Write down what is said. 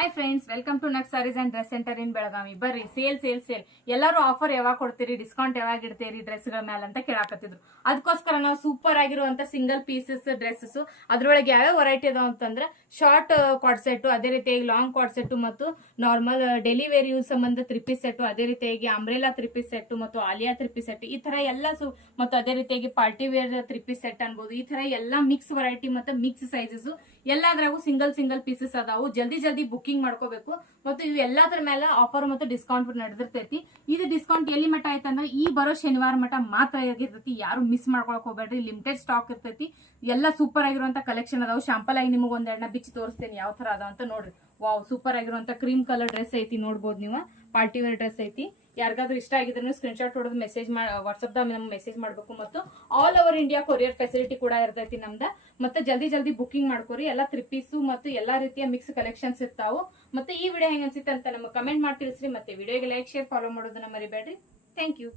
Hi friends, welcome to ನಕ್ sarees and dress centre in Belagavi. ಬರ್ರಿ, sale sale sale. ಎಲ್ಲರೂ offer ಯಾವಾಗ ಕೊಡ್ತೀರಿ, ಡಿಸ್ಕೌಂಟ್ ಯಾವಾಗ ಇಡ್ತೀರಿ ಡ್ರೆಸ್ಗಳ ಮೇಲೆ ಅಂತ ಕೇಳಾಕತ್ತಿದ್ರು. ಅದಕ್ಕೋಸ್ಕರ ನಾವು ಸೂಪರ್ ಆಗಿರುವಂತ ಸಿಂಗಲ್ ಪೀಸಸ್ ಡ್ರೆಸ್ಸಸ್ ಅದ್ರೊಳಗೆ ಯಾವ್ಯಾವ ವೆರೈಟಿ ಅದಾವ ಅಂತಂದ್ರೆ ಶಾರ್ಟ್ ಕಾರ್ಡ್ ಸೆಟ್, ಅದೇ ರೀತಿಯಾಗಿ ಲಾಂಗ್ ಕಾರ್ಡ್ ಸೆಟ್ ಮತ್ತು ನಾರ್ಮಲ್ ಡೈಲಿ ವೇರ್ ಯೂಸ್ ಸಂಬಂಧ 3 ಪೀಸ್ ಸೆಟ್, ಅದೇ ರೀತಿಯಾಗಿ ಅಂಬ್ರೆಲಾ 3 ಪೀಸ್ ಸೆಟ್ ಮತ್ತು ಆಲಿಯಾ 3 ಪೀಸ್ ಸೆಟ್, ಈ ತರ ಎಲ್ಲ ಮತ್ತು ಅದೇ ರೀತಿಯಾಗಿ ಪಾರ್ಟಿ ವೇರ್ 3 ಪೀಸ್ ಸೆಟ್ ಅನ್ಬೋದು. ಈ ತರ ಎಲ್ಲ ಮಿಕ್ಸ್ ವೆರೈಟಿ ಮತ್ತು ಮಿಕ್ಸ್ ಸೈಜಸ್ ಎಲ್ಲಾದ್ರಾಗೂ ಸಿಂಗಲ್ ಪೀಸಸ್ ಅದಾವು. ಜಲ್ದಿ ಬುಕಿಂಗ್ ಮಾಡ್ಕೋಬೇಕು. ಮತ್ತು ಇವು ಎಲ್ಲಾದ್ರ ಮೇಲೆ ಆಫರ್ ಮತ್ತು ಡಿಸ್ಕೌಂಟ್ ನಡೆದಿರ್ತೈತಿ. ಇದು ಡಿಸ್ಕೌಂಟ್ ಎಲ್ಲಿ ಮಟ್ಟ ಆಯ್ತಂದ್ರೆ ಈ ಬರೋ ಶನಿವಾರ ಮಟ್ಟ ಮಾತ್ರ ಆಗಿರ್ತೈತಿ. ಯಾರು ಮಿಸ್ ಮಾಡ್ಕೊಳಕ್ ಹೋಗ್ಬೇಡ್ರಿ. ಲಿಮಿಟೆಡ್ ಸ್ಟಾಕ್ ಇರ್ತೈತಿ. ಎಲ್ಲ ಸೂಪರ್ ಆಗಿರುವಂತ ಕಲೆಕ್ಷನ್ ಅದಾವು. ಶಾಂಪಲ್ ಆಗಿ ನಿಮಗೆ ಒಂದೆರಡನ್ನ ಬಿಚ್ಚಿ ತೋರಿಸ್ತೇನೆ ಯಾವ ತರ ಅದಾವ ಅಂತ ನೋಡ್ರಿ. ವಾವ್, ಸೂಪರ್ ಆಗಿರುವಂತ ಕ್ರೀಮ್ ಕಲರ್ ಡ್ರೆಸ್ ಐತಿ, ನೋಡ್ಬೋದು ನೀವು. ಪಾರ್ಟಿ ವೇರ್ ಡ್ರೆಸ್ ಐತಿ. ಯಾರಿಗಾದ್ರೂ ಇಷ್ಟ ಆಗಿದ್ರೆ ಸ್ಕ್ರೀನ್ ಶಾಟ್ ಹೊಡೆದು ಮೆಸೇಜ್ ವಾಟ್ಸ್ಆಪ್ ದಾಗ ನಮ್ಗೆ ಮೆಸೇಜ್ ಮಾಡಬೇಕು. ಮತ್ತು all over India courier facility ಕೂಡ ಇರ್ತೈತಿ ನಮ್ದ. ಮತ್ತೆ ಜಲ್ದಿ ಬುಕಿಂಗ್ ಮಾಡ್ಕೋರಿ. ಎಲ್ಲ 3 ಪೀಸು ಮತ್ತು ಎಲ್ಲಾ ರೀತಿಯ ಮಿಕ್ಸ್ ಕಲೆಕ್ಷನ್ಸ್ ಇರ್ತಾವು. ಮತ್ತೆ ಈ ವಿಡಿಯೋ ಹೆಂಗ್ ಅನ್ಸಿತ್ತೆ ಅಂತ ನಮ್ಗೆ ಕಮೆಂಟ್ ಮಾಡಿ ತಿಳಿಸ್ರಿ. ಮತ್ತೆ ವಿಡಿಯೋಗೆ ಲೈಕ್, ಶೇರ್, ಫಾಲೋ ಮಾಡೋದನ್ನ ಮರಿಬೇಡ್ರಿ. Thank you.